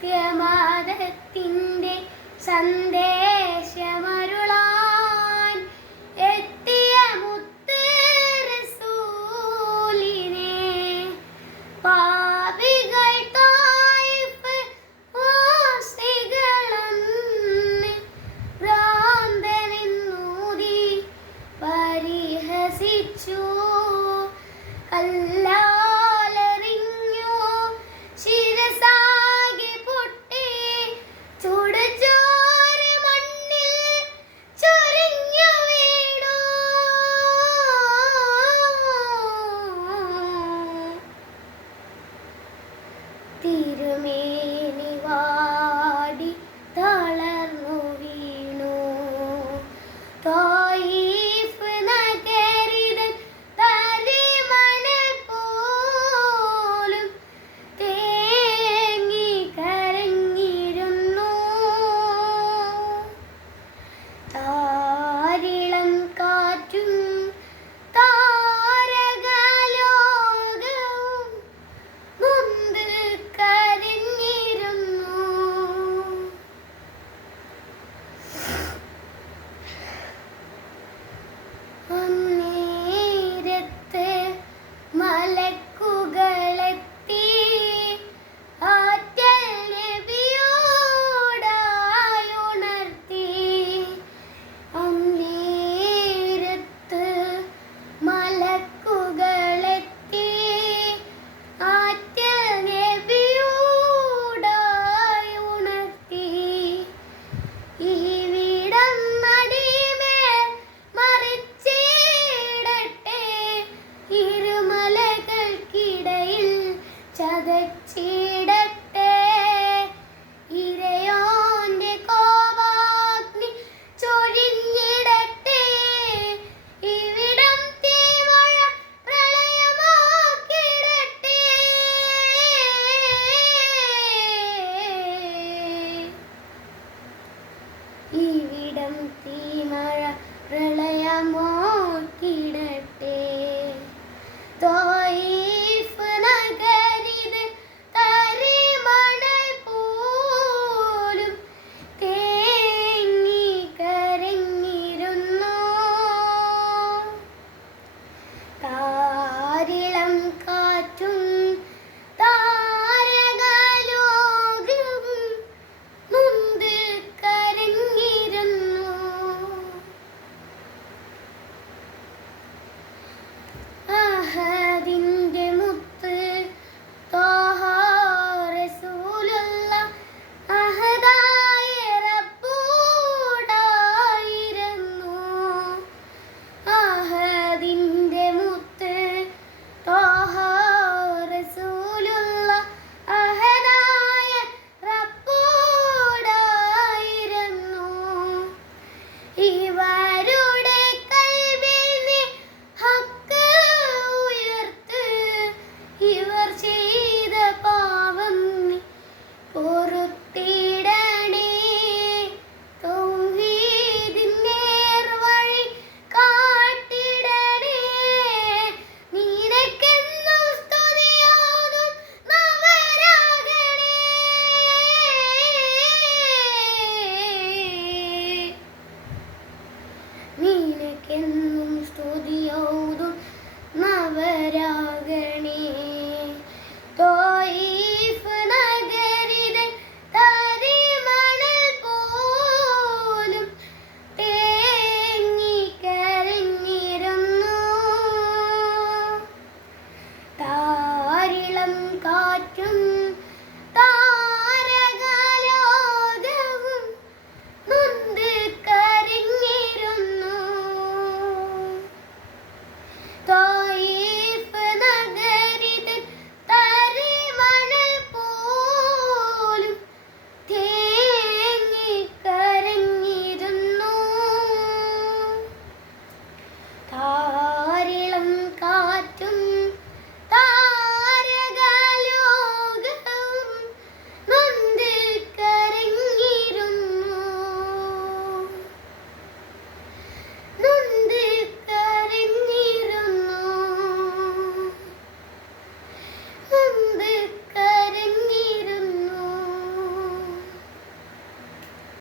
സത്യമതത്തിന്റെ സന്ദേശമരുളാൻ തിരുമേനി വരാകണേ